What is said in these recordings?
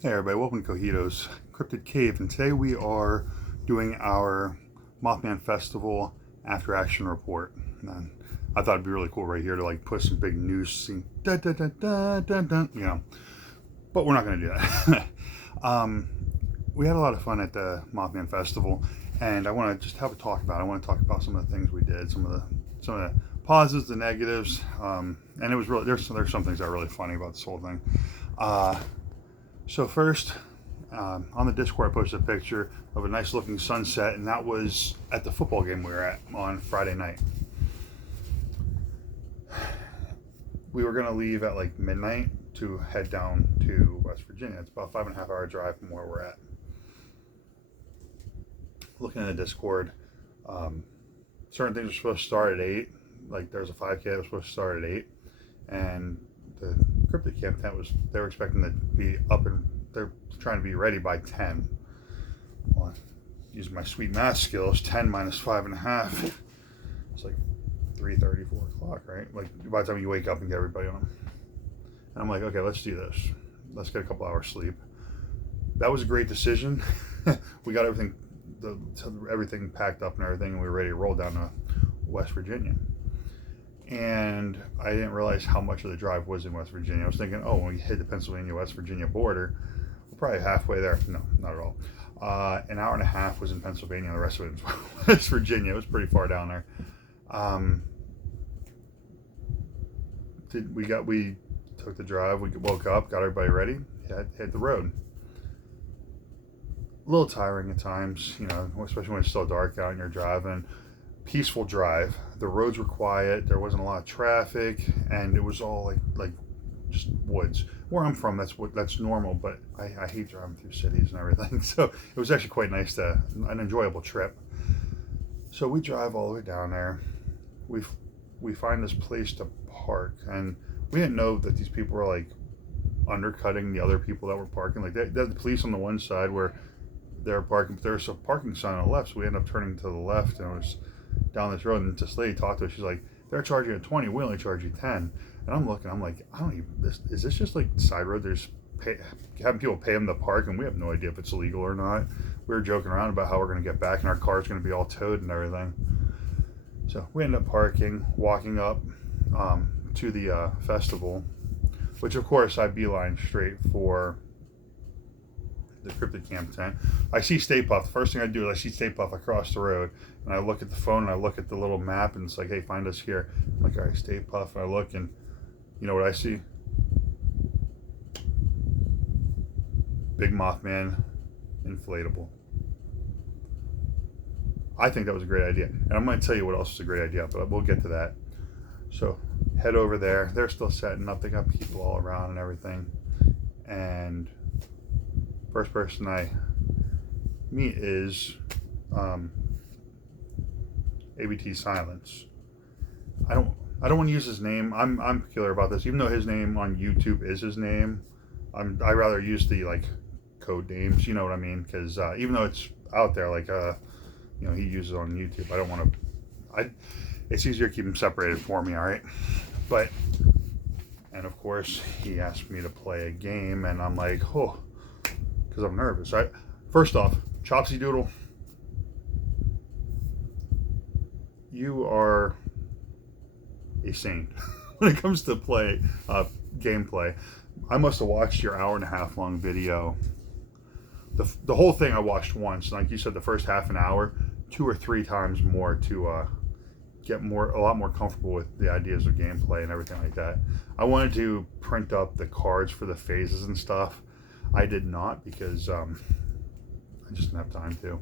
Hey everybody, welcome to Cojito's Cryptid Cave, and today we are doing our Mothman Festival after action report. And I thought it'd be really cool right here to like put some big news scene, dun, dun, dun, dun, dun, dun, but we're not going to do that. We had a lot of fun at the Mothman Festival, and I want to just have a talk about it. I want to talk about some of the things we did, some of the positives, the negatives, and it was really there's some things that are really funny about this whole thing. So first, on the Discord, I posted a picture of a nice looking sunset, and that was at the football game we were at on Friday night. We were going to leave at like midnight to head down to West Virginia. It's about a 5.5 hour drive from where we're at. Looking at the Discord, certain things were supposed to start at 8. Like there's a 5K that was supposed to start at 8, and the cryptid camp tent they were expecting to be up, and they're trying to be ready by 10. Well, using my sweet math skills, 10 minus 5.5, it's like 3:30, 4 o'clock, right? Like by the time you wake up and get everybody on. And I'm like, okay, let's do this. Let's get a couple hours sleep. That was a great decision. We got everything packed up and everything, and we were ready to roll down to West Virginia. And I didn't realize how much of the drive was in West Virginia. I was thinking, oh, when we hit the Pennsylvania-West Virginia border, we're probably halfway there. No, not at all. An hour and a half was in Pennsylvania, and the rest of it was West Virginia. It was pretty far down there. We took the drive. We woke up, got everybody ready, hit the road. A little tiring at times, especially when it's still dark out and you're driving. Peaceful drive. The roads were quiet. There wasn't a lot of traffic, and it was all like just woods. Where I'm from, that's normal, but I hate driving through cities and everything. So it was actually quite nice, an enjoyable trip. So we drive all the way down there. We find this place to park, and we didn't know that these people were like undercutting the other people that were parking. Like they had the police on the one side where they're parking, but there's a parking sign on the left, so we ended up turning to the left, and it was down this road, and this lady talked to us. She's like, they're charging you 20, we only charge you 10. And I'm like, is this just like side road? There's having people pay them to park, and we have no idea if it's illegal or not. We were joking around about how we're going to get back and our car's going to be all towed and everything. So we ended up walking up to the festival, which of course I beeline straight for the cryptid camp tent. I see Stay Puft. The first thing I do is I see Stay Puft across the road, and I look at the phone and I look at the little map, and it's like, hey, find us here. I'm like, all right, Stay Puft. And I look, and you know what I see? Big Mothman inflatable. I think that was a great idea, and I'm going to tell you what else is a great idea, but we'll get to that. So head over there. They're still setting up. They got people all around and everything, and first person I meet is ABT Silence. I don't want to use his name. I'm peculiar about this, even though his name on YouTube is his name. I rather use the like code names. You know what I mean? Because even though it's out there, like he uses it on YouTube. I don't want to. It's easier to keep him separated for me. All right, but and of course he asked me to play a game, and I'm like, oh. Because I'm nervous. First off, Chopsy Doodle, you are a saint when it comes to gameplay. I must have watched your hour and a half long video. The whole thing I watched once, like you said, the first half an hour, 2 or 3 times more to get a lot more comfortable with the ideas of gameplay and everything like that. I wanted to print up the cards for the phases and stuff. I did not because I just didn't have time to.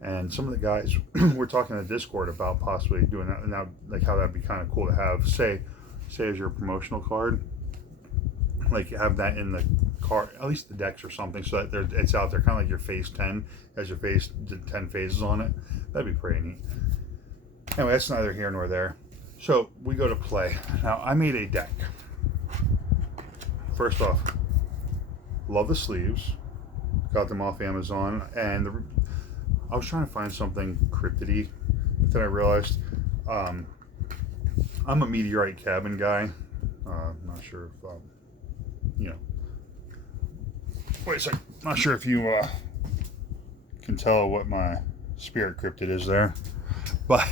And some of the guys were talking in the Discord about possibly doing that, and now like how that'd be kind of cool to have, say as your promotional card, like have that in the card, at least the decks or something, so that it's out there, kind of like your phase 10 has your phase 10 phases on it. That'd be pretty neat. Anyway, that's neither here nor there. So we go to play. Now I made a deck. First off, love the sleeves. Got them off Amazon, and I was trying to find something cryptidy, but then I realized I'm a meteorite cabin guy. I'm not sure if wait a second. I'm not sure if you can tell what my spirit cryptid is there, but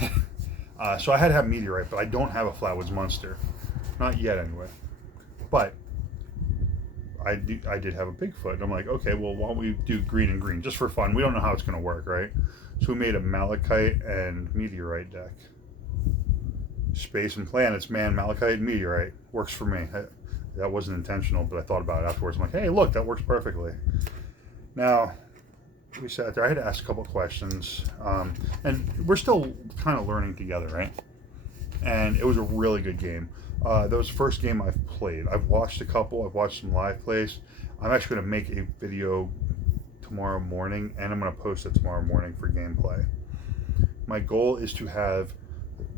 so I had to have meteorite, but I don't have a Flatwoods Monster, not yet anyway. But I did have a Bigfoot, and I'm like, okay, well, why don't we do green and green just for fun? We don't know how it's going to work, right? So we made a malachite and meteorite deck. Space and planets, man, malachite and meteorite works for me. That wasn't intentional, but I thought about it afterwards. I'm like, hey, look, that works perfectly. Now, we sat there. I had to ask a couple of questions, and we're still kind of learning together, right? And it was a really good game. That was the first game I've played. I've watched a couple. I've watched some live plays. I'm actually going to make a video tomorrow morning, and I'm going to post it tomorrow morning for gameplay. My goal is to have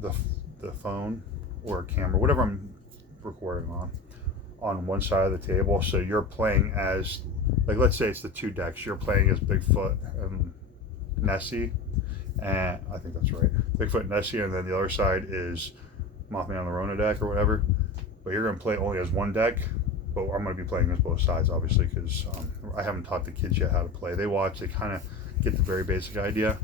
the phone or a camera, whatever I'm recording on one side of the table. So you're playing as, like, let's say it's the two decks. You're playing as Bigfoot and Nessie, and I think that's right. Bigfoot and Nessie, and then the other side is Mothman on the Rona deck or whatever. But you're going to play only as one deck. But I'm going to be playing as both sides, obviously, because I haven't taught the kids yet how to play. They watch, they kind of get the very basic idea.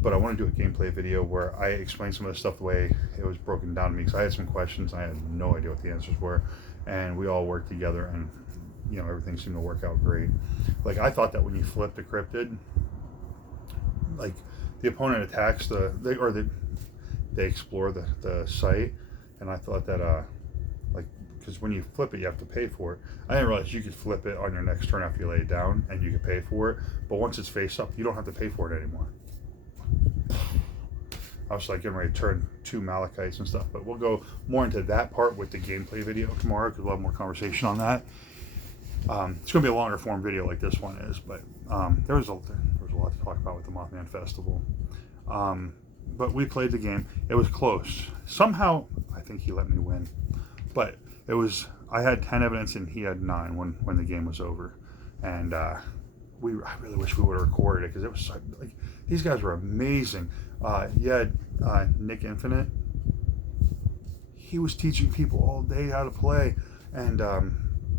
But I want to do a gameplay video where I explain some of the stuff the way it was broken down to me, because I had some questions. I had no idea what the answers were, and we all worked together, and everything seemed to work out great. Like, I thought that when you flip the cryptid, like, the opponent attacks they explore the site, and I thought that because when you flip it, you have to pay for it. I didn't realize you could flip it on your next turn after you lay it down, and you could pay for it. But once it's face up, you don't have to pay for it anymore. I was like getting ready to turn 2 malachites and stuff, but we'll go more into that part with the gameplay video tomorrow, because we'll have more conversation on that. It's going to be a longer form video like this one is, but there was a lot to talk about with the Mothman Festival. But we played the game. It was close. Somehow, I think he let me win, but I had 10 evidence and he had 9 when the game was over, and I really wish we would have recorded it, because it was like, these guys were amazing. You had Nick Infinite. He was teaching people all day how to play, and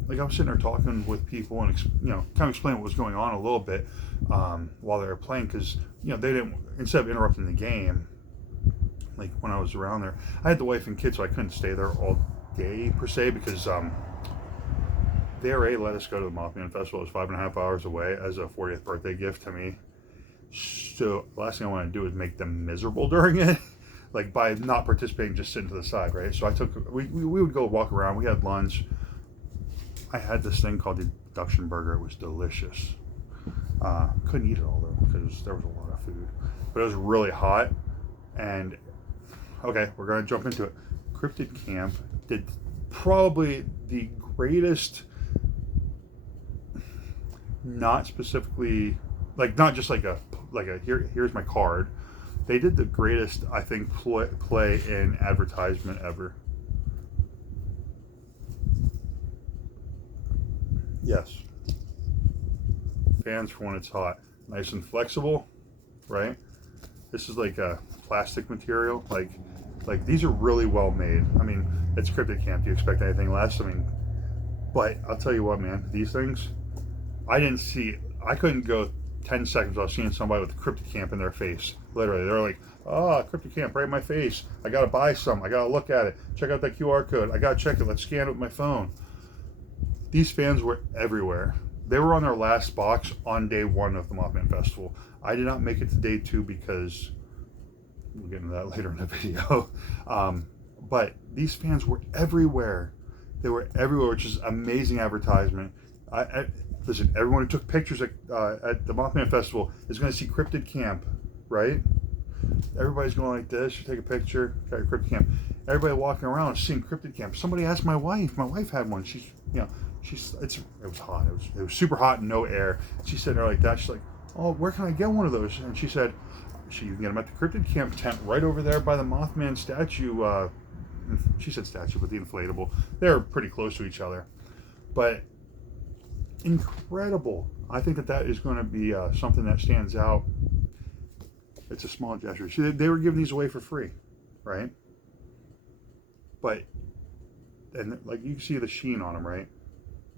like, I was sitting there talking with people and kind of explaining what was going on a little bit while they were playing, because they didn't, instead of interrupting the game, like when I was around there, I had the wife and kids, so I couldn't stay there all day per se, because the ARA let us go to the Mothman Festival. It was 5.5 hours away as a 40th birthday gift to me. So the last thing I want to do is make them miserable during it, like by not participating, just sitting to the side, right? So we would go walk around. We had lunch. I had this thing called the Induction Burger. It was delicious. Couldn't eat it all though, because there was a lot of food, but it was really hot. And okay, we're gonna jump into it. Cryptid Camp did probably the greatest, not specifically, like, not just like a here's my card. They did the greatest, I think, play in advertisement ever. Yes. Fans for when it's hot. Nice and flexible, right? This is like a plastic material. Like these are really well made. I mean, it's Cryptid Camp. Do you expect anything less? I mean, but I'll tell you what, man. These things, I couldn't go 10 seconds without seeing somebody with Cryptid Camp in their face. Literally, they're like, "Oh, Cryptid Camp right in my face. I gotta buy some. I gotta look at it. Check out that QR code. I gotta check it. Let's scan it with my phone." These fans were everywhere. They were on their last box on day 1 of the Mothman Festival. I did not make it to day 2 because we'll get into that later in the video. But these fans were everywhere. They were everywhere, which is amazing advertisement. Listen, everyone who took pictures at the Mothman Festival is going to see Cryptid Camp, right? Everybody's going like this. You take a picture, got your Cryptid Camp. Everybody walking around seeing Cryptid Camp. Somebody asked my wife. My wife had one. It was hot. It was super hot and no air. She's sitting there like that. She's like, "Oh, where can I get one of those?" And she said, you can get them at the Cryptid Camp tent right over there by the Mothman statue. She said statue, but the inflatable. They're pretty close to each other. But incredible. I think that is going to be something that stands out. It's a small gesture. See, they were giving these away for free, right? And like, you can see the sheen on them, right?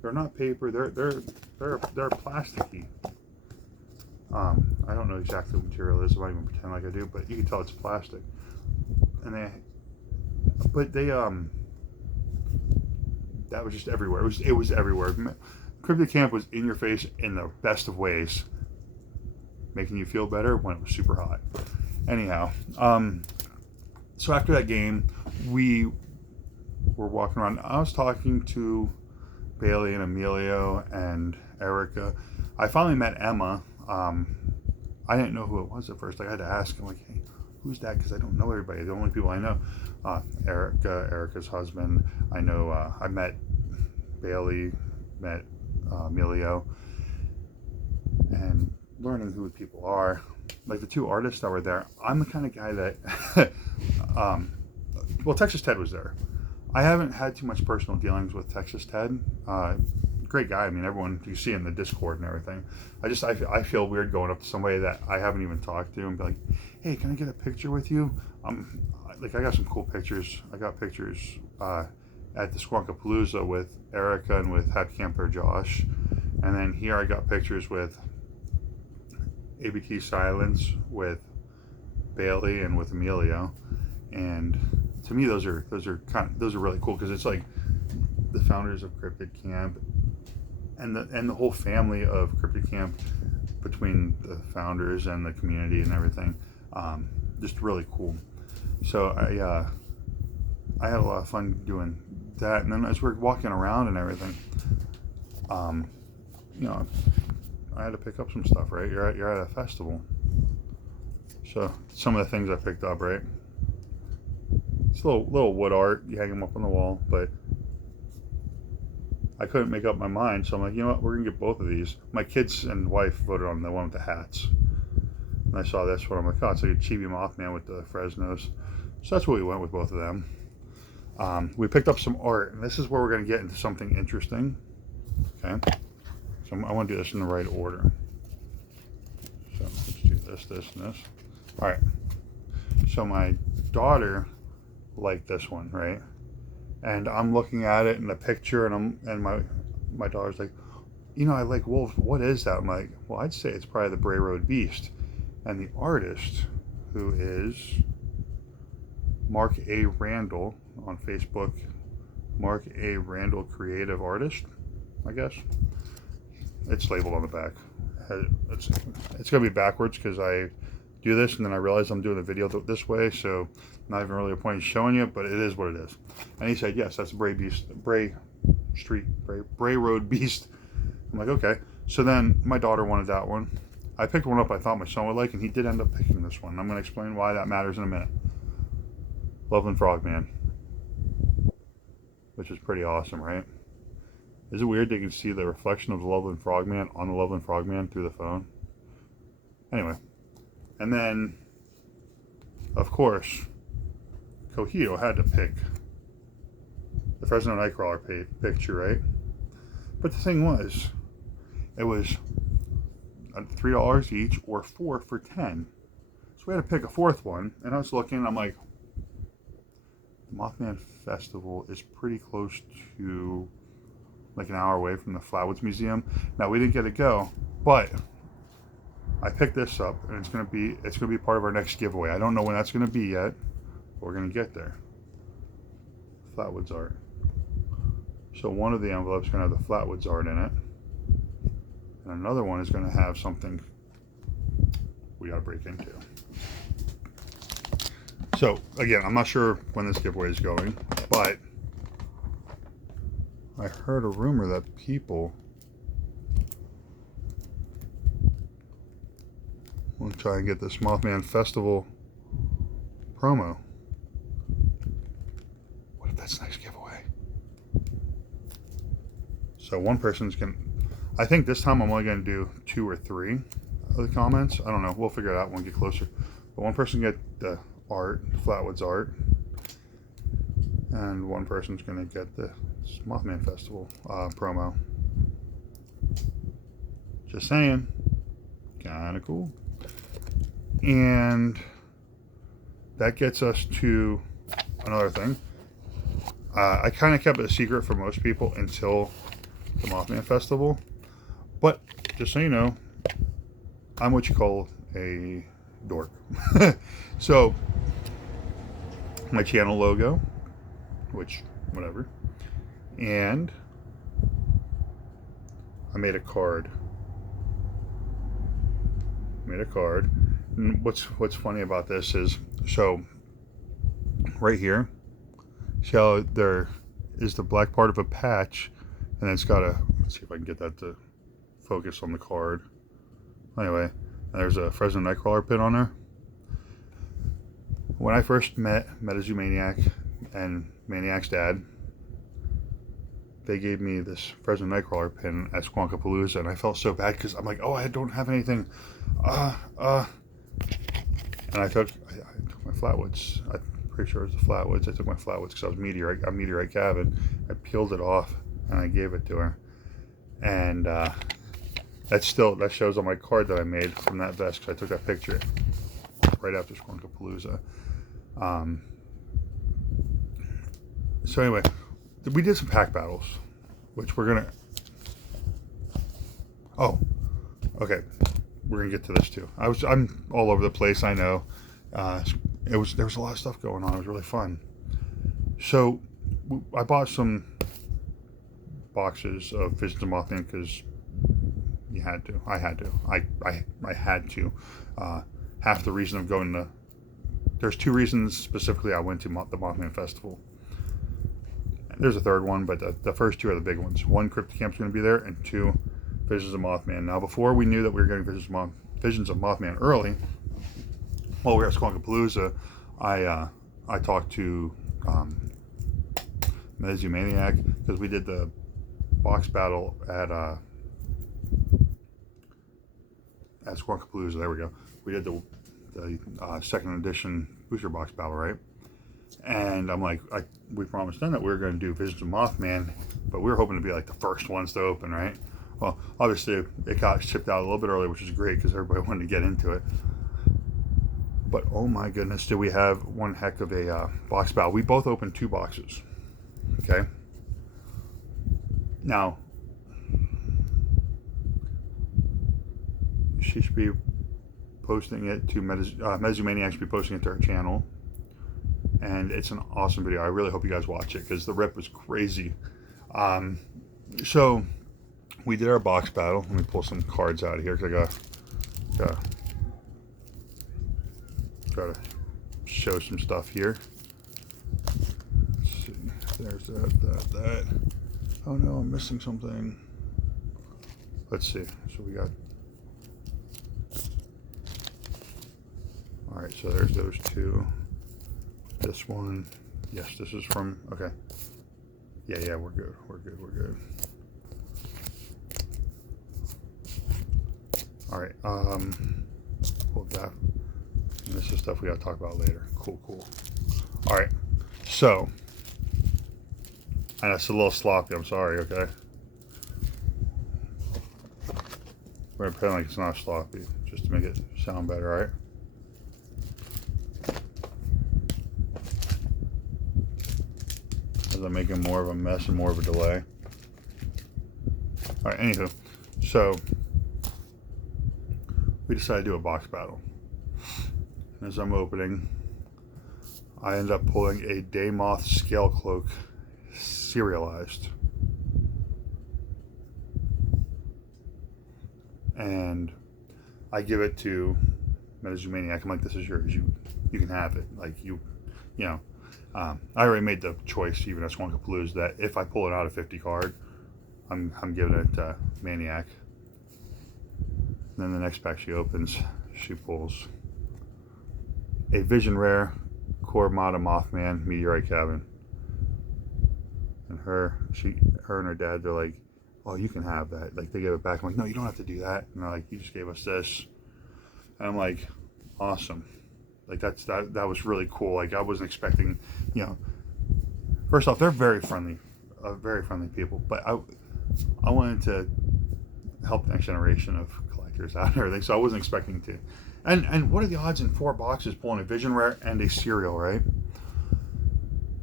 They're not paper. They're plasticky. I don't know exactly what material it is. I might even pretend like I do, but you can tell it's plastic. And they that was just everywhere. It was everywhere. Cryptid Camp was in your face in the best of ways, making you feel better when it was super hot. Anyhow, so after that game, we were walking around. I was talking to Bailey and Emilio and Erica. I finally met Emma. I didn't know who it was at first. I had to ask him, like, hey, who's that? Because I don't know everybody. The only people I know, Erica's husband. I know. I met Bailey, met Emilio, and learning who people are. Like the two artists that were there, I'm the kind of guy that, well, Texas Ted was there. I haven't had too much personal dealings with Texas Ted. Great guy. I mean, everyone you see in the Discord and everything. I feel weird going up to somebody that I haven't even talked to and be like, hey, can I get a picture with you? Like I got some cool pictures. I got pictures at the Squonkapalooza with Erica and with Happy Camper Josh, and then here I got pictures with ABT Silence, with Bailey, and with Emilio. And to me, those are really cool because it's like the founders of Cryptid Camp and the whole family of Cryptid Camp, between the founders and the community and everything. Just really cool. So I had a lot of fun doing that, and then as we're walking around and everything, you know, I had to pick up some stuff, right? You're at a festival, so some of the things I picked up, right? It's little wood art. You hang them up on the wall, but I couldn't make up my mind, so I'm like, you know what? We're gonna get both of these. My kids and wife voted on the one with the hats, and I saw this one. I'm like, oh, it's like a chibi Mothman with the Fresnos. So that's what we went with, both of them. We picked up some art, and this is where we're gonna get into something interesting. Okay, so I want to do this in the right order. So let's do this, and this. All right. So my daughter liked this one, right? And I'm looking at it in the picture, and my daughter's like, you know, I like wolves. What is that? I'm like, well, I'd say it's probably the Bray Road Beast. And the artist, who is Mark A. Randall on Facebook, Mark A. Randall Creative Artist, I guess. It's labeled on the back. It's going to be backwards because I do this and then I realize I'm doing the video this way, so not even really a point in showing you, but it is what it is. And he said, yes, that's Bray Road Beast. I'm like, okay. So then my daughter wanted that one. I picked one up I thought my son would like, and he did end up picking this one. I'm going to explain why that matters in a minute. Loveland Frogman, which is pretty awesome, right? Is it weird that you can see the reflection of the Loveland Frogman on the Loveland Frogman through the phone? Anyway, and then, of course, Cohio had to pick the Fresno Nightcrawler picture, right? But the thing was, it was $3 each or 4 for $10. So we had to pick a fourth one, and I was looking, and I'm like, the Mothman Festival is pretty close to like an hour away from the Flatwoods Museum. Now we didn't get to go, but I picked this up, and it's gonna be part of our next giveaway. I don't know when that's gonna be yet, but we're gonna get there. Flatwoods art. So one of the envelopes is gonna have the Flatwoods art in it, and another one is gonna have something we gotta break into. So again, I'm not sure when this giveaway is going, but I heard a rumor that people want to try and get this Mothman Festival promo. What if that's the next giveaway? So one person's going to, I think this time I'm only going to do 2 or 3 of the comments. I don't know. We'll figure it out when we get closer. But one person get the art, Flatwoods art, and one person's going to get the Mothman Festival promo. Just saying. Kind of cool. And that gets us to another thing. I kind of kept it a secret for most people until the Mothman Festival. But just so you know, I'm what you call a dork. So my channel logo, which whatever, and I made a card. And what's funny about this is, so right here, see how there is the black part of a patch, and it's got a, let's see if I can get that to focus on the card. Anyway, there's a Fresno Nightcrawler pin on there. When I first met a Zoo Maniac and Maniac's dad, they gave me this Fresno Nightcrawler pin at Squonkapalooza, and I felt so bad because I'm like, oh, I don't have anything. And I took my flatwoods. I'm pretty sure it was the flatwoods. I took my flatwoods because I was meteorite cabin. I peeled it off and I gave it to her. And that shows on my card that I made from that vest because I took that picture right after Squonkapalooza. So anyway, we did some pack battles, which we're gonna. Oh, okay. We're gonna get to this too. I'm all over the place. I know. There was a lot of stuff going on. It was really fun. So I bought some boxes of Visions of Mothman because you had to. I had to. I had to. Half the reason of going to. There's two reasons specifically I went to the Mothman Festival. There's a third one, but the first two are the big ones. One, Cryptocamp's going to be there, and two, Visions of Mothman. Now, before we knew that we were getting Visions of Mothman early, while we were at Squonkapalooza, I talked to Zoo Maniac because we did the box battle at Squonkapalooza. There we go. We did the second edition booster box battle, right? And I'm like, we promised them that we were going to do Visions of Mothman, but we were hoping to be like the first ones to open, right? Well, obviously it got shipped out a little bit early, which is great because everybody wanted to get into it. But oh my goodness, did we have one heck of a box battle. We both opened 2 boxes. Okay. Now, she should be posting it to Zoo Maniac should be posting it to her channel. And it's an awesome video. I really hope you guys watch it because the rip was crazy. So we did our box battle. Let me pull some cards out of here because I gotta show some stuff here. Let's see. There's that. Oh no, I'm missing something. Let's see. So we got. All right. So there's those 2. This one, yes, this is from, okay. Yeah, we're good. All right, well, that, this is stuff we gotta talk about later. Cool. All right, so, and it's a little sloppy, I'm sorry, okay? We're gonna pretend like it's not sloppy, just to make it sound better, all right? As I'm making more of a mess and more of a delay. Alright, anywho, so we decided to do a box battle. And as I'm opening, I end up pulling a Daymoth scale cloak serialized. And I give it to Zoo Maniac. I'm like, this is yours. You can have it. Like, you know. I already made the choice, even at Squonkapalooza, that if I pull it out of 50 card, I'm giving it to Maniac. And then the next pack she opens, she pulls a Vision Rare Core Mata Mothman Meteorite Cabin. And her and her dad, they're like, oh, you can have that. Like, they gave it back. I'm like, no, you don't have to do that. And they're like, you just gave us this. And I'm like, awesome. Like, that was really cool. Like, I wasn't expecting, first off, they're very friendly people. But I wanted to help the next generation of collectors out and everything, so I wasn't expecting to. And what are the odds in 4 boxes pulling a Vision Rare and a cereal, right?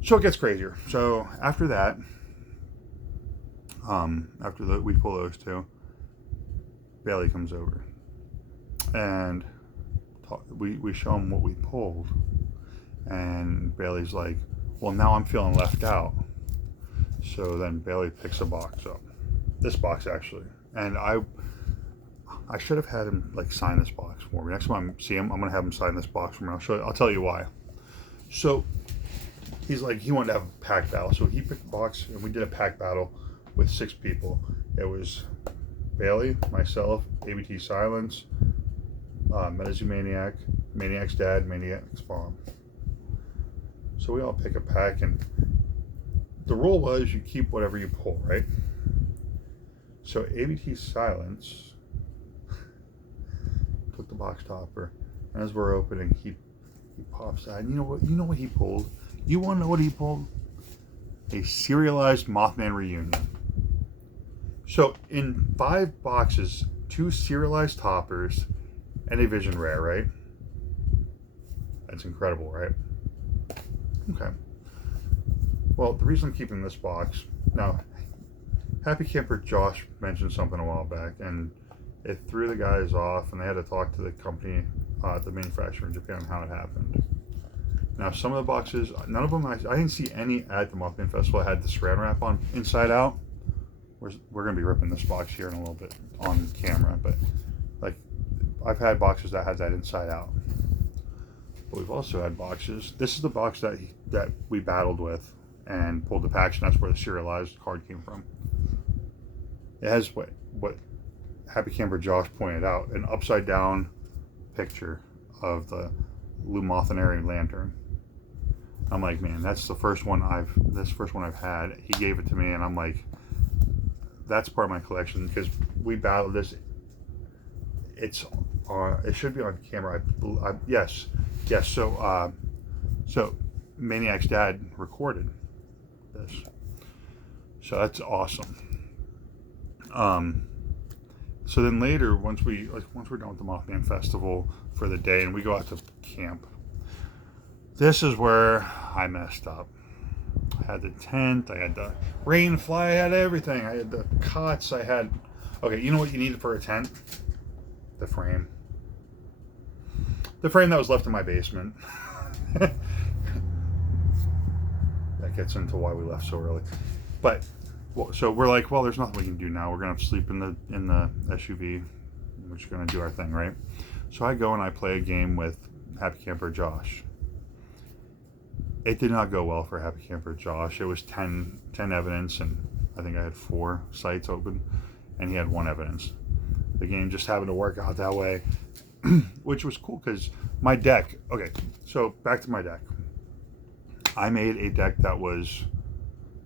So it gets crazier. So after that, After we pull those two, Bailey comes over, and we show him what we pulled, and Bailey's like, well, now I'm feeling left out. So then Bailey picks a box up, this box actually, and I should have had him like sign this box for me. Next time I see him, I'm gonna have him sign this box for me. I'll tell you why. So he's like, he wanted to have a pack battle, so he picked a box, and we did a pack battle with 6 people. It was Bailey, myself, ABT Silence, Medici Maniac, Maniac's dad, Maniac's mom. So we all pick a pack, and the rule was you keep whatever you pull, right? So ABT Silence took the box topper, and as we're opening, he pops out. And you know what he pulled? You want to know what he pulled? A serialized Mothman reunion. So in 5 boxes, 2 serialized toppers, and a vision rare, right? That's incredible, right? Okay. Well, the reason I'm keeping this box, now, Happy Camper Josh mentioned something a while back, and it threw the guys off, and they had to talk to the company, the manufacturer in Japan, on how it happened. Now, some of the boxes, none of them, I didn't see any at the Mothman Festival that had the saran wrap on inside out. We're going to be ripping this box here in a little bit on camera, but like, I've had boxes that had that inside out. But we've also had boxes. This is the box that we battled with and pulled the packs, and that's where the serialized card came from. It has what Happy Camper Josh pointed out, an upside down picture of the Mothman lantern. I'm like, man, that's the first one I've had. He gave it to me, and I'm like, that's part of my collection, because we battled this. It should be on camera. Yes. So Maniac's dad recorded this, so that's awesome. So then later, once we're done with the Mothman Festival for the day, and we go out to camp, this is where I messed up. I had the tent, I had the rain fly, I had everything. I had the cots, okay, you know what you needed for a tent? The frame. The frame that was left in my basement. That gets into why we left so early. But, so we're like, well, there's nothing we can do now. We're going to sleep in the SUV. We're just going to do our thing, right? So I go and I play a game with Happy Camper Josh. It did not go well for Happy Camper Josh. It was 10 evidence, and I think I had 4 sites open, and he had 1 evidence. The game just happened to work out that way, which was cool, because my deck, okay, so back to my deck. I made a deck that was,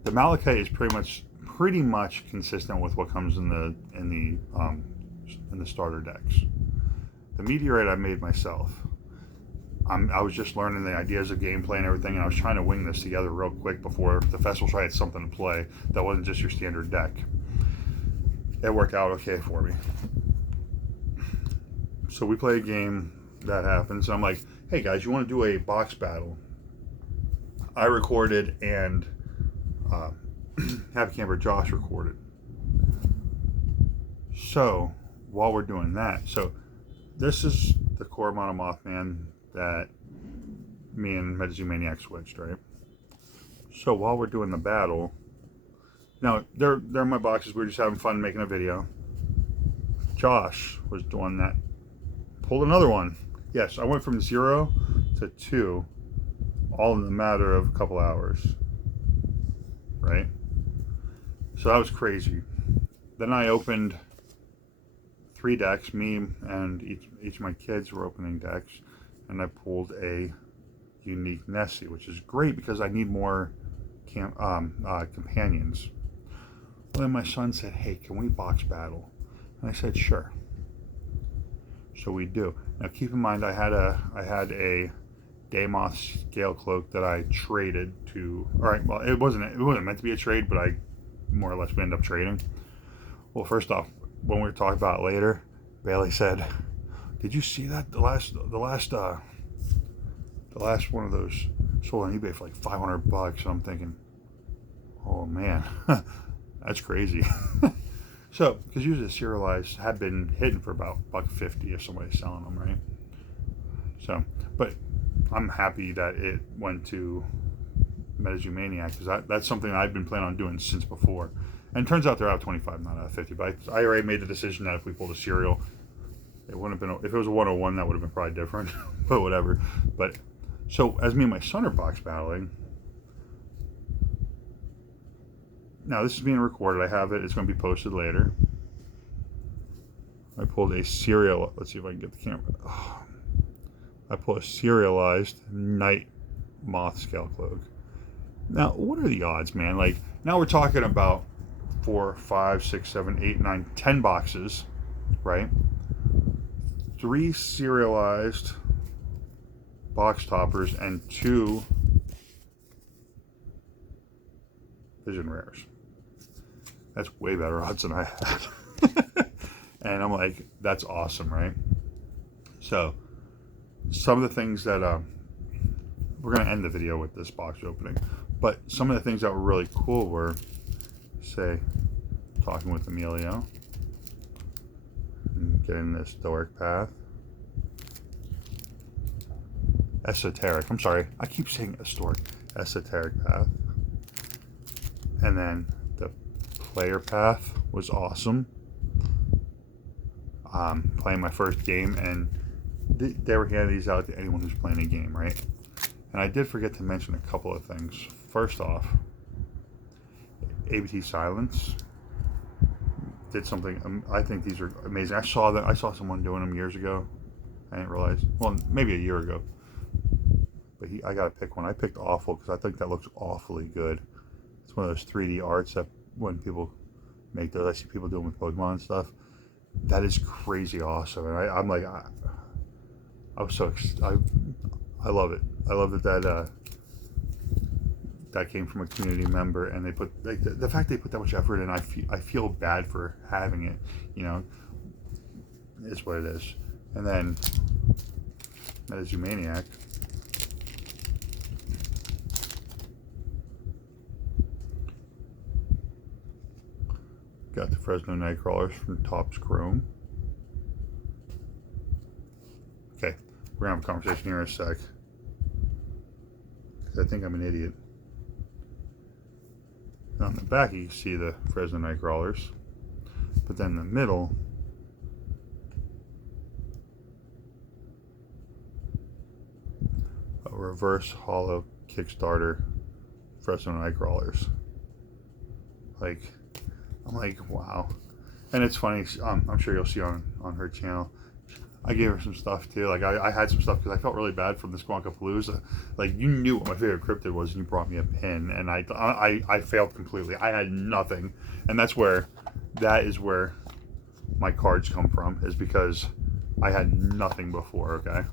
the Malachite is pretty much consistent with what comes in the starter decks. The Meteorite I made myself. I was just learning the ideas of gameplay and everything, and I was trying to wing this together real quick before the festival, so I had something to play that wasn't just your standard deck. It worked out okay for me. So we play a game, that happens, and I'm like, hey guys, you want to do a box battle? I recorded, and Happy Camper Josh recorded. So while we're doing that, so this is the core amount of Mothman that me and Medici Maniac switched, right? So while we're doing the battle, now they're in my boxes, we were just having fun making a video. Josh was doing that, pulled another one. Yes, I went from 0 to 2 all in the matter of a couple hours, right? So that was crazy. Then I opened 3 decks. Me and each of my kids were opening decks, and I pulled a unique Nessie, which is great because I need more companions. Well, then my son said, hey, can we box battle? And I said, sure. So we do. Now keep in mind, I had a Daymoth scale cloak that I traded to. All right, well, it wasn't meant to be a trade, but I more or less we ended up trading. Well, first off, when we were talking about it later, Bailey said, "Did you see that the last one of those sold on eBay for like $500?" And I'm thinking, oh man, That's crazy. So, because usually serialized had been hidden for about $1.50 if somebody's selling them, right? So, but I'm happy that it went to Maniac, because that's something I've been planning on doing since before. And it turns out they're out of 25, not out of 50. But I already made the decision that if we pulled a serial, it wouldn't have been, if it was a 101, that would have been probably different. But whatever. But so as me and my son are box battling, now this is being recorded. I have it. It's going to be posted later. I pulled a serial. Let's see if I can get the camera. Oh. I pulled a serialized night moth scale cloak. Now, what are the odds, man? Like, now we're talking about 4, 5, 6, 7, 8, 9, 10 boxes, right? 3 serialized box toppers and 2 vision rares. That's way better odds than I had. And I'm like, that's awesome, right? So, some of the things that we're going to end the video with this box opening, but some of the things that were really cool were, say, talking with Emilio, and getting this Doric path, esoteric, I'm sorry, I keep saying esoteric path, and then the player path was awesome. Playing my first game, and they were handing these out to anyone who's playing a game, right? And I did forget to mention a couple of things. First off, ABT Silence did something. I think these are amazing. I saw someone doing them years ago. I didn't realize. Well, maybe a year ago. But I got to pick one. I picked Awful because I think that looks awfully good. It's one of those 3D arts that when people make those, I see people doing with Pokemon and stuff. That is crazy awesome, and I'm like, I was so I love it. I love that came from a community member, and they put like the fact they put that much effort in. I feel bad for having it, you know. It's what it is. And then Maniac. Got the Fresno Nightcrawlers from Topps Chrome. Okay, we're gonna have a conversation here in a sec, because I think I'm an idiot. On the back you can see the Fresno Nightcrawlers, but then in the middle a reverse hollow Kickstarter Fresno Nightcrawlers. Like, I'm like, wow. And it's funny, I'm sure you'll see on her channel, I gave her some stuff too. Like, I had some stuff because I felt really bad from the Squonkapalooza. Like, you knew what my favorite cryptid was, and you brought me a pin, and I failed completely. I had nothing. And that is where my cards come from, is because I had nothing before, okay?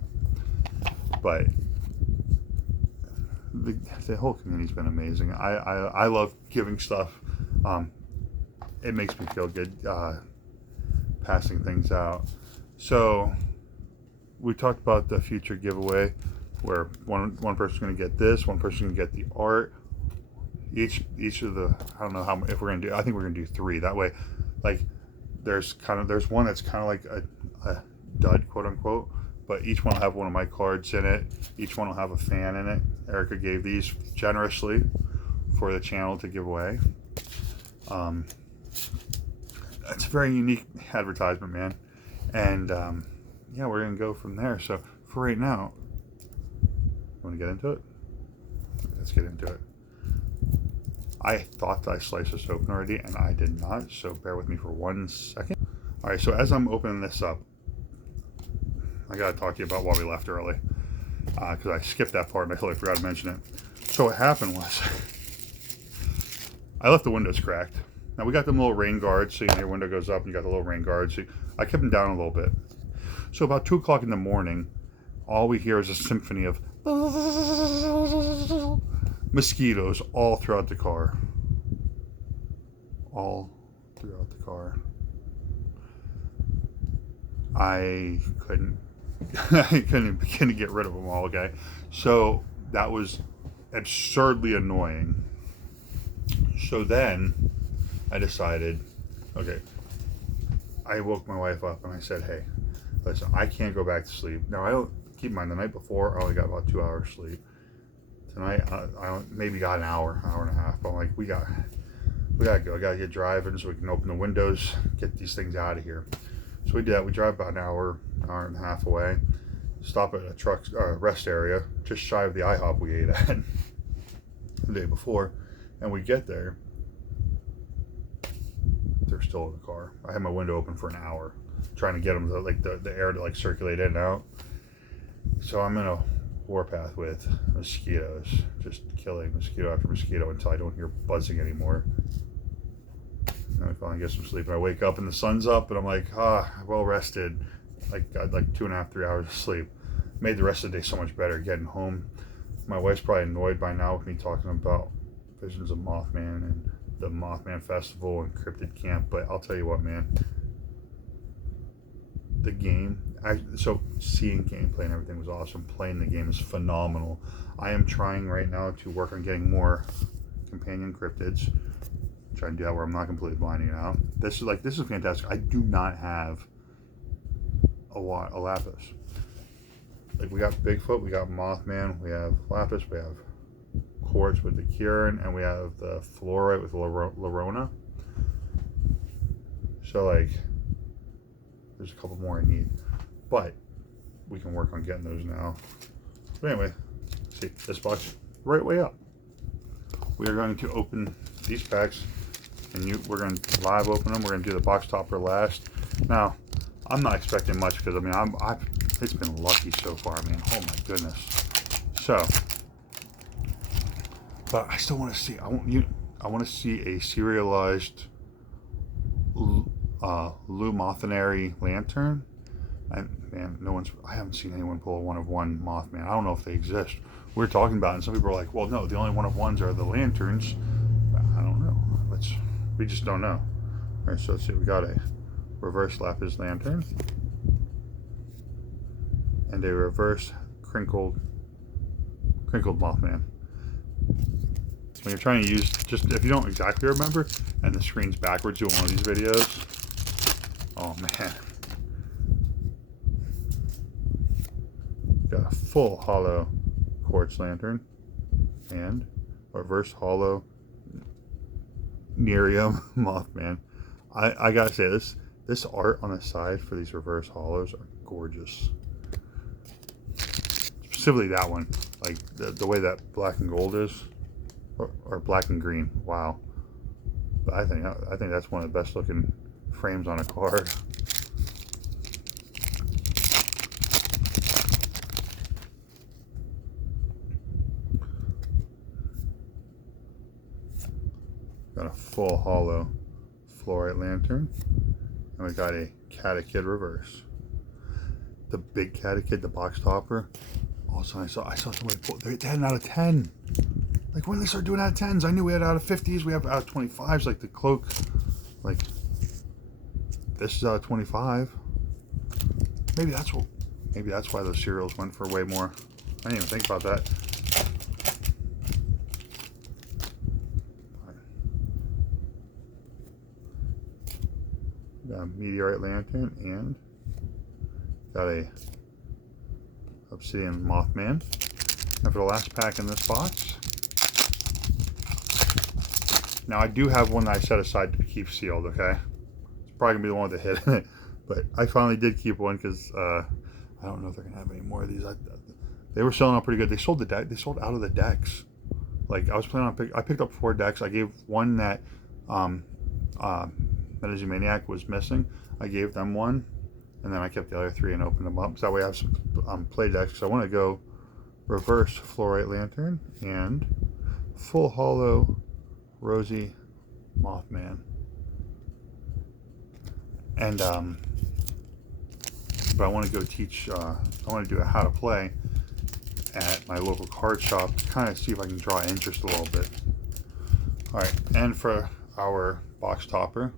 But the whole community's been amazing. I love giving stuff. It makes me feel good passing things out. So we talked about the future giveaway, where one person's going to get this, one person's going to get the art. Each of the, I don't know if we're going to do. I think we're going to do 3. That way, like, there's one that's kind of like a dud, quote unquote. But each one will have one of my cards in it. Each one will have a fan in it. Erica gave these generously for the channel to give away. It's a very unique advertisement, man. And yeah, we're gonna go from there. So for right now, you want to get into it? Let's get into it. I thought that I sliced this open already, and I did not. So bear with me for 1 second. All right. So as I'm opening this up, I gotta talk to you about why we left early, because I skipped that part and I totally forgot to mention it. So what happened was, I left the windows cracked. Now we got them little rain guards, so your window goes up and you got the little rain guards. So I kept them down a little bit. So about 2 o'clock in the morning, all we hear is a symphony of mosquitoes all throughout the car. All throughout the car. I couldn't begin to get rid of them all, okay? So that was absurdly annoying. So then, I decided, okay, I woke my wife up and I said, hey, listen, I can't go back to sleep. Now, I don't, keep in mind, the night before, I only got about 2 hours sleep. Tonight, I maybe got an hour and a half. But I'm like, we gotta go. I gotta get driving so we can open the windows, get these things out of here. So we did that. We drive about an hour and a half away. Stop at a rest area just shy of the IHOP we ate at the day before, and we get there. They're still in the car. I had my window open for an hour, trying to get them to the air to circulate in and out. So I'm in a warpath with mosquitoes, just killing mosquito after mosquito until I don't hear buzzing anymore. And I finally get some sleep, and I wake up and the sun's up, and I'm like, well rested. Got 2.5, 3 hours of sleep. Made the rest of the day so much better getting home. My wife's probably annoyed by now with me talking about Visions of Mothman and the Mothman Festival and Cryptid Camp, but I'll tell you what, man. The game, so seeing gameplay and everything was awesome. Playing the game is phenomenal. I am trying right now to work on getting more companion cryptids. Trying to do that where I'm not completely blinding it out. This is fantastic. I do not have a lapis. We got Bigfoot, we got Mothman, we have lapis, we have quartz with the Kieran, and we have the fluorite with Lorona. So there's a couple more I need, but we can work on getting those now. But anyway, see this box right way up. We are going to open these packs, and we're going to live open them. We're going to do the box topper last. Now, I'm not expecting much because it's been lucky so far. Oh my goodness. So, but I still want to see. I want to see a serialized Mothmanary lantern. I haven't seen anyone pull a 1-of-1 Mothman. I don't know if they exist. We're talking about it, and some people are like, well, no, the only 1-of-1s are the lanterns. I don't know. We just don't know. All right, so let's see. We got a reverse lapis lantern and a reverse crinkled Mothman. When you're trying to use, just if you don't exactly remember, and the screen's backwards doing one of these videos, oh man. Got a full hollow quartz lantern and a reverse hollow Nerium Mothman. I gotta say, this art on the side for these reverse hollows are gorgeous. Specifically that one, the way that black and gold is, or black and green. Wow. But I think that's one of the best looking frames on a card. Got a full hollow fluorite lantern, and we got a catechid reverse. The big catechid, the box topper. Also, I saw somebody pull. They're 10 out of 10. When did they start doing out of 10s? I knew we had out of 50s. We have out of 25s. The cloak. This is out of 25. Maybe that's why those cereals went for way more. I didn't even think about that. Got a meteorite lantern and got a obsidian Mothman. And for the last pack in this box, now I do have one that I set aside to keep sealed. Okay, it's probably gonna be the one with the hit in it, but I finally did keep one because I don't know if they're gonna have any more of these. They were selling out pretty good. They sold the deck. They sold out of the decks. I was planning on I picked up 4 decks. I gave one that Medizzy Maniac was missing. I gave them one, and then I kept the other 3 and opened them up. So that way I have some play decks. So I want to go reverse fluorite lantern and full hollow rosy Mothman. And but I want to go teach. I want to do a how to play at my local card shop to kind of see if I can draw interest a little bit. All right, and for our box topper,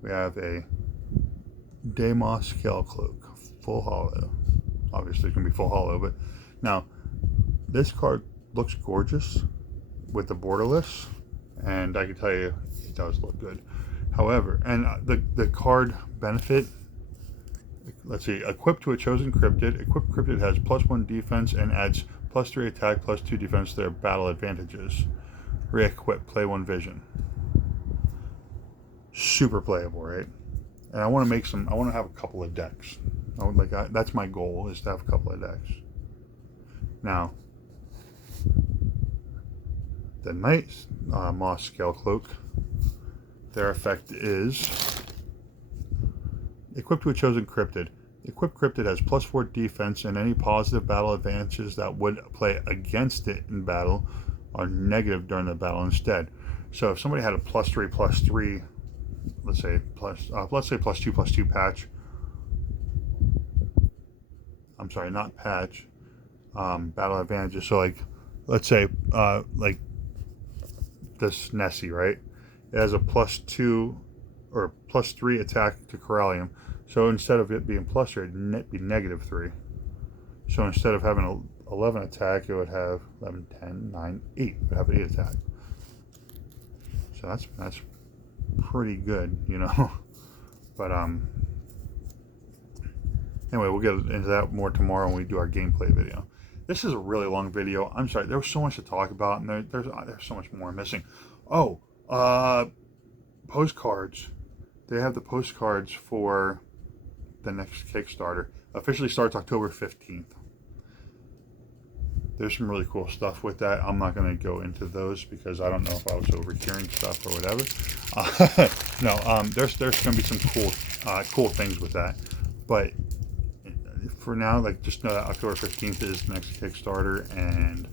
we have a Deimos Scale Cloak, full hollow. Obviously, it's going to be full hollow, but now this card looks gorgeous with the borderless, and I can tell you it does look good. However, and the card benefit, let's see, equipped to a chosen cryptid. Equipped cryptid has +1 defense and adds +3 attack, +2 defense to their battle advantages. Re-equip, play 1 vision. Super playable, right? And I want to make some. I want to have a couple of decks. That's my goal, is to have a couple of decks. Now, the Night Moss Scale Cloak. Their effect is equipped to a chosen cryptid. The equipped cryptid has +4 defense, and any positive battle advantages that would play against it in battle are negative during the battle instead. So if somebody had a +3/+3, let's say +2/+2 patch. I'm sorry, not patch. Battle advantages. So like, let's say like this Nessie, right? It has a +2 or +3 attack to Corallium. So instead of it being +3, it'd be -3. So instead of having a 11 attack, it would have 11, 10, 9, 8. It would have an 8 attack. So that's pretty good, you know. But anyway, we'll get into that more tomorrow when we do our gameplay video. This is a really long video. I'm sorry, there was so much to talk about, and there's so much more missing. Oh, postcards. They have the postcards for the next Kickstarter. Officially starts October 15th. There's some really cool stuff with that. I'm not going to go into those because I don't know if I was overhearing stuff or whatever. There's going to be some cool things with that. But for now, like, just know that October 15th is the next Kickstarter, and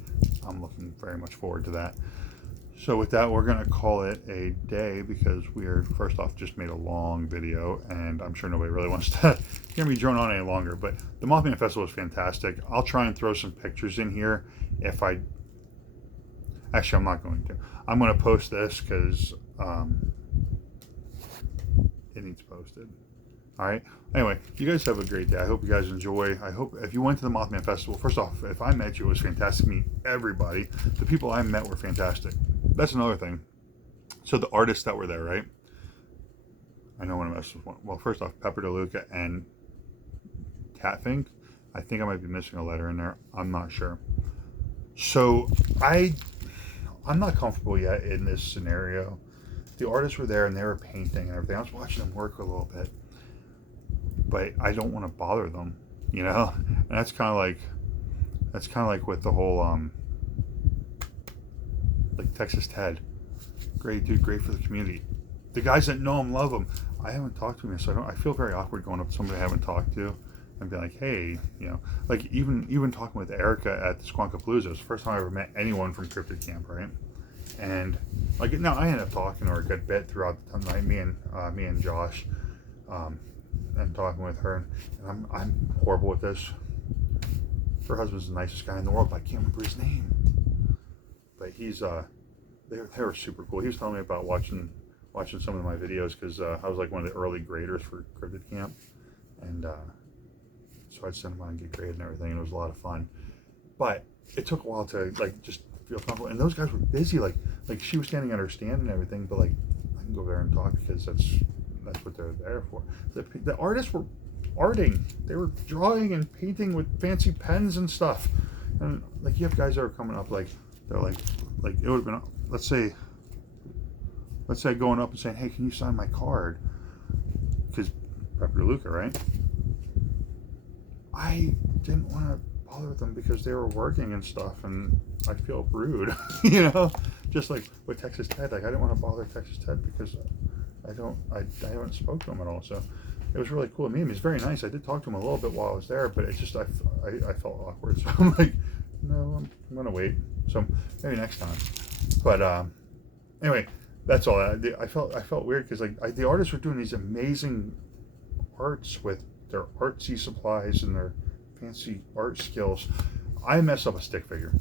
I'm looking very much forward to that. So with that, we're going to call it a day because we're, first off, just made a long video, and I'm sure nobody really wants to hear me drone on any longer. But the Mothman Festival is fantastic. I'll try and throw some pictures in here if I... Actually, I'm not going to. I'm going to post this because it needs posted. All right. Anyway, you guys have a great day. I hope you guys enjoy. I hope if you went to the Mothman Festival, first off, if I met you, it was fantastic to meet everybody. The people I met were fantastic. That's another thing. So the artists that were there, right? I know one of us. Well, first off, Pepper DeLuca and Catfink. I think I might be missing a letter in there. I'm not sure. So I'm not comfortable yet in this scenario. The artists were there and they were painting and everything. I was watching them work a little bit, but I don't want to bother them, you know. And that's kind of like with the whole like Texas Ted. Great dude, great for the community. The guys that know him love him. I haven't talked to him, so I feel very awkward going up to somebody I haven't talked to and be like, hey, you know, like even talking with Erica at the Squonkapalooza. It was the first time I ever met anyone from Cryptid Camp, right? And like, now I ended up talking to her a good bit throughout the night. Me and Josh, and talking with her. And I'm horrible with this. Her husband's the nicest guy in the world, but I can't remember his name. But he's they were super cool. He was telling me about watching some of my videos because I was like one of the early graders for Cryptid Camp, and so I'd send him on and get graded and everything, and it was a lot of fun. But it took a while to like just feel comfortable, and those guys were busy. Like she was standing at her stand and everything, but like I can go there and talk because that's what they're there for. The artists were arting. They were drawing and painting with fancy pens and stuff. And like you have guys that are coming up, like they're like it would have been, let's say going up and saying, hey, can you sign my card? Because Pepper DeLuca, right? I didn't want to bother them because they were working and stuff, and I feel rude, you know. Just like with Texas Ted, like I didn't want to bother Texas Ted because I haven't spoken to him at all. So it was really cool to meet him. He's very nice. I did talk to him a little bit while I was there, but it's just I felt awkward. So I'm like, no, I'm gonna wait. So maybe next time. But anyway, that's all. I felt weird because like the artists were doing these amazing arts with their artsy supplies and their fancy art skills. I messed up a stick figure.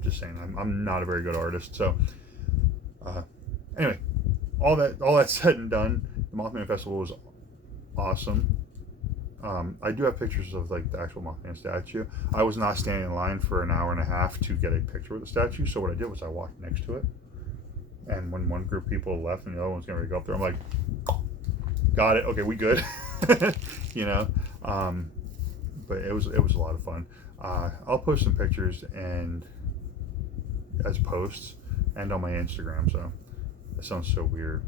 Just saying, I'm not a very good artist. So anyway, all that said and done, the Mothman Festival was awesome. I do have pictures of like the actual Mothman statue. I was not standing in line for an hour and a half to get a picture with the statue. So what I did was I walked next to it, And when one group of people left and the other one's going to go up there, I'm like, got it. Okay, we good. you know, um, but it was a lot of fun. I'll post some pictures and as posts and on my Instagram. So that sounds so weird.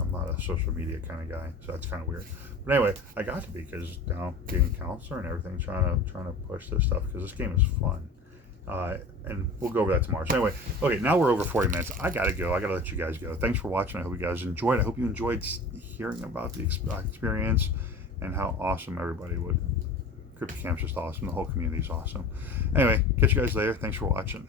I'm not a social media kind of guy, so that's kind of weird. But anyway, I got to be because now being a counselor and everything, trying to push this stuff because this game is fun. And we'll go over that tomorrow. So anyway, okay, now we're over 40 minutes. I gotta go. I gotta let you guys go. Thanks for watching. I hope you guys enjoyed. I hope you enjoyed hearing about the experience and how awesome everybody would. Crypto Camp's just awesome. The whole community is awesome. Anyway, catch you guys later. Thanks for watching.